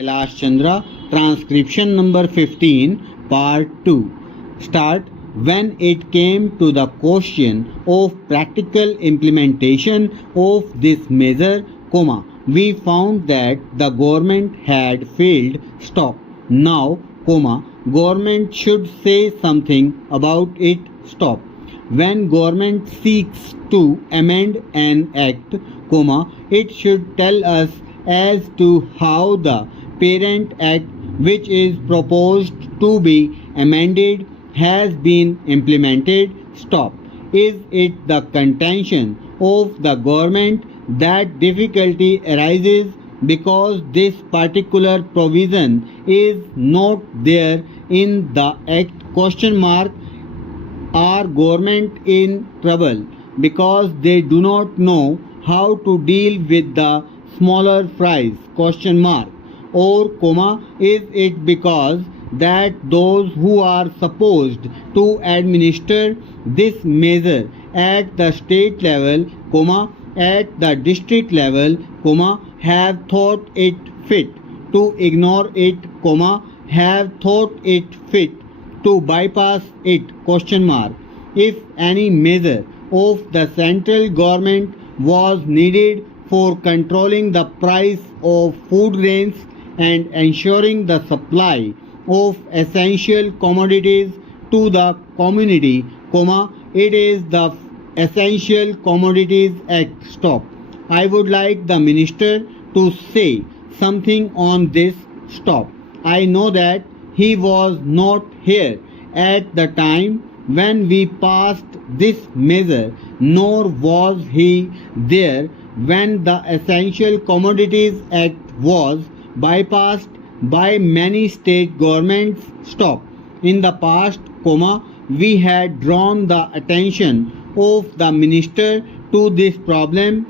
Kailash Chandra, transcription number 15, part 2. Start. When it came to the question of practical implementation of this measure, we found that the government had failed. Stop. Now, government should say something about it. Stop. When government seeks to amend an act, it should tell us as to how the parent act which is proposed to be amended has been implemented. Stop. Is it the contention of the government that difficulty arises because this particular provision is not there in the act? Are government in trouble because they do not know how to deal with the smaller fries? Or, is it because that those who are supposed to administer this measure at the state level, at the district level, have thought it fit to ignore it, have thought it fit to bypass it? If any measure of the central government was needed for controlling the price of food grains and ensuring the supply of essential commodities to the community, it is the Essential Commodities Act. Stop. I would like the minister to say something on this. Stop. I know that he was not here at the time when we passed this measure, nor was he there when the Essential Commodities Act was bypassed by many state governments. Stop. In the past, we had drawn the attention of the minister to this problem,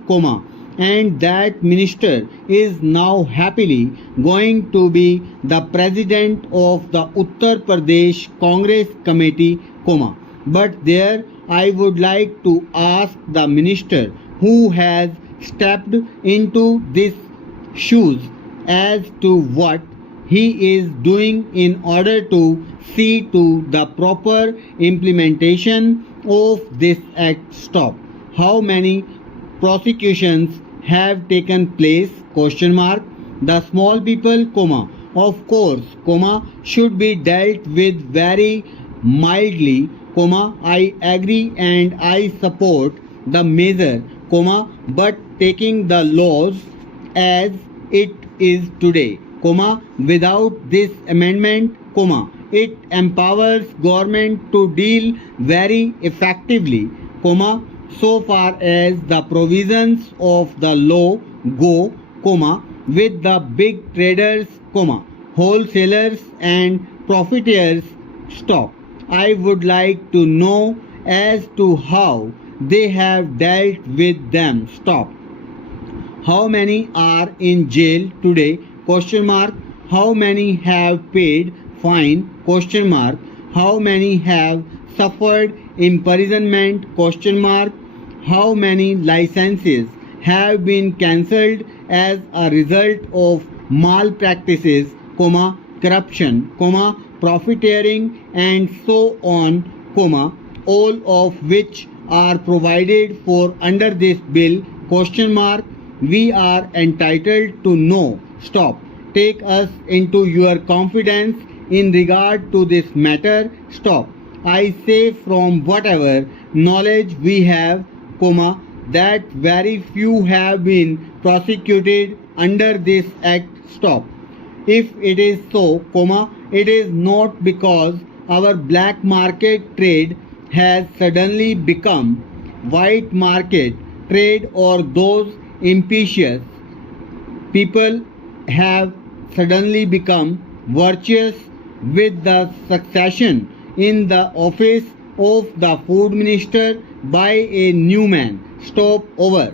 and that minister is now happily going to be the president of the Uttar Pradesh Congress Committee, but there I would like to ask the minister who has stepped into these shoes as to what he is doing in order to see to the proper implementation of this act. Stop. How many prosecutions have taken place? The small people, of course, should be dealt with very mildly, I agree and I support the measure, but taking the laws as it is today, without this amendment, it empowers government to deal very effectively, so far as the provisions of the law go, with the big traders, wholesalers and profiteers. Stop. I would like to know as to how they have dealt with them. Stop. How many are in jail today? How many have paid fine? How many have suffered imprisonment? How many licenses have been cancelled as a result of malpractices, corruption, profiteering and so on, all of which are provided for under this bill? We are entitled to know. Stop. Take us into your confidence in regard to this matter. Stop. I say from whatever knowledge we have, that very few have been prosecuted under this act. Stop. If it is so, it is not because our black market trade has suddenly become white market trade or those impious people have suddenly become virtuous with the succession in the office of the food minister by a new man. Stop. Over.